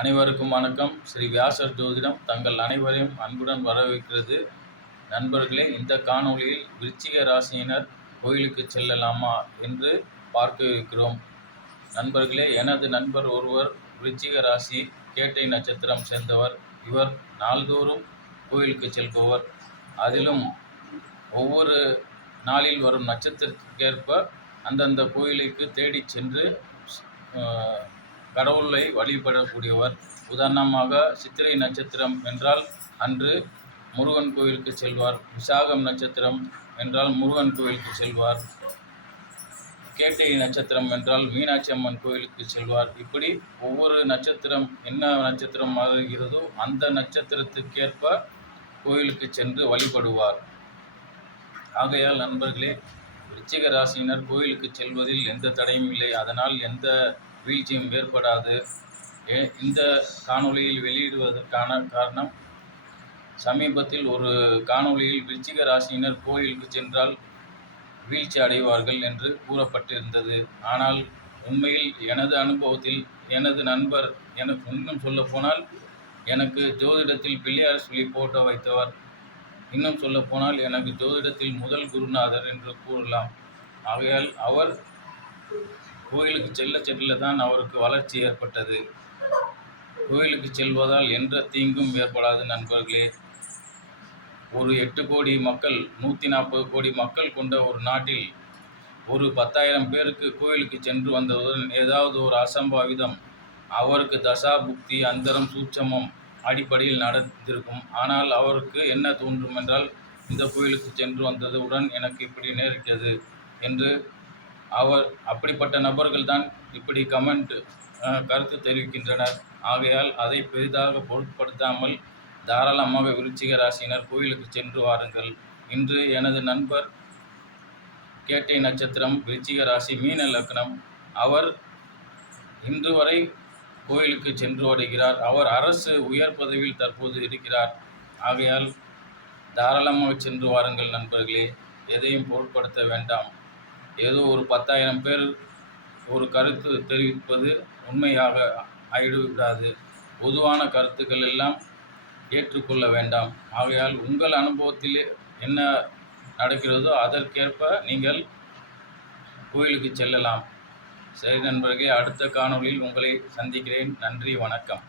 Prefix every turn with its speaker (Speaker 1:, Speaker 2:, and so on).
Speaker 1: அனைவருக்கும் வணக்கம். ஸ்ரீ வியாசர் ஜோதிடம் தங்கள் அனைவரையும் அன்புடன் வரவேற்கிறது. நண்பர்களே இந்த காணொளியில் விருச்சிக ராசியினர் கோயிலுக்கு செல்லலாமா என்று பார்க்க இருக்கிறோம். நண்பர்களே எனது நண்பர் ஒருவர் விருச்சிக ராசி கேட்டை நட்சத்திரம் சேர்ந்தவர். இவர் நாள்தோறும் கோயிலுக்கு செல்பவர். அதிலும் ஒவ்வொரு நாளில் வரும் நட்சத்திரத்திற்கேற்ப அந்தந்த கோயிலுக்கு தேடிச் சென்று கடவுளை வழிபடக்கூடியவர். உதாரணமாக சித்திரை நட்சத்திரம் என்றால் அன்று முருகன் கோயிலுக்கு செல்வார். விசாகம் நட்சத்திரம் என்றால் முருகன் கோயிலுக்கு செல்வார். கேட்டை நட்சத்திரம் என்றால் மீனாட்சி அம்மன் கோயிலுக்கு செல்வார். இப்படி ஒவ்வொரு நட்சத்திரம் என்ன நட்சத்திரம் மாறுகிறதோ அந்த நட்சத்திரத்துக்கேற்ப கோயிலுக்கு சென்று வழிபடுவார். ஆகையால் நண்பர்களே விருச்சிக ராசியினர் கோயிலுக்கு செல்வதில் எந்த தடையும் இல்லை. அதனால் எந்த வீழ்ச்சியும் ஏற்படாது. ஏ- இந்த காணொளியில் வெளியிடுவதற்கான காரணம் சமீபத்தில் ஒரு காணொளியில் விருச்சிக ராசியினர் கோயிலுக்கு சென்றால் வீழ்ச்சி அடைவார்கள் என்று கூறப்பட்டிருந்தது. ஆனால் உண்மையில் எனது அனுபவத்தில் எனது நண்பர் எனக்கு இன்னும் சொல்ல போனால் எனக்கு ஜோதிடத்தில் பிள்ளையார் சொல்லி போட்டோ வைத்தவர். இன்னும் சொல்ல போனால் எனக்கு ஜோதிடத்தில் முதல் குருநாதர் என்று கூறலாம். ஆகையால் அவர் கோயிலுக்கு செல்ல செல்ல தான் அவருக்கு வளர்ச்சி ஏற்பட்டது. கோயிலுக்கு செல்வதால் என்ற தீங்கும் ஏற்படாது நண்பர்களே. ஒரு எட்டு கோடி மக்கள் நூற்றி நாற்பது கோடி மக்கள் கொண்ட ஒரு நாட்டில் ஒரு பத்தாயிரம் பேருக்கு கோயிலுக்கு சென்று வந்தவுடன் ஏதாவது ஒரு அசம்பாவிதம் அவருக்கு தசா புக்தி அந்தரம் சூட்சமம் அடிப்படையில் நடந்திருக்கும். ஆனால் அவருக்கு என்ன தோன்றும் என்றால் இந்த கோயிலுக்கு சென்று வந்ததுடன் எனக்கு இப்படி நேரிட்டது என்று அவர் அப்படிப்பட்ட நபர்கள் தான் இப்படி கமெண்ட் கருத்து தெரிவிக்கின்றனர். ஆகையால் அதை பெரிதாக பொருட்படுத்தாமல் தாராளமாக விருச்சிக ராசியினர் கோயிலுக்கு சென்று வாருங்கள். இன்று எனது நண்பர் கேட்டை நட்சத்திரம் விருச்சிக ராசி மீன லக்னம். அவர் இன்று வரை கோயிலுக்கு சென்று வருகிறார். அவர் அரசு உயர் பதவியில் தற்போது இருக்கிறார். ஆகையால் தாராளமாக சென்று வாருங்கள் நண்பர்களே. எதையும் பொருட்படுத்த வேண்டாம். ஏதோ ஒரு பத்தாயிரம் பேர் ஒரு கருத்து தெரிவிப்பது உண்மையாக ஆகிவிடாது. பொதுவான கருத்துக்கள் எல்லாம் ஏற்றுக்கொள்ள வேண்டாம். ஆகையால் உங்கள் அனுபவத்தில் என்ன நடக்கிறதோ அதற்கேற்ப நீங்கள் கோயிலுக்கு செல்லலாம். சரி நண்பர்களே அடுத்த காணொளியில் உங்களை சந்திக்கிறேன். நன்றி வணக்கம்.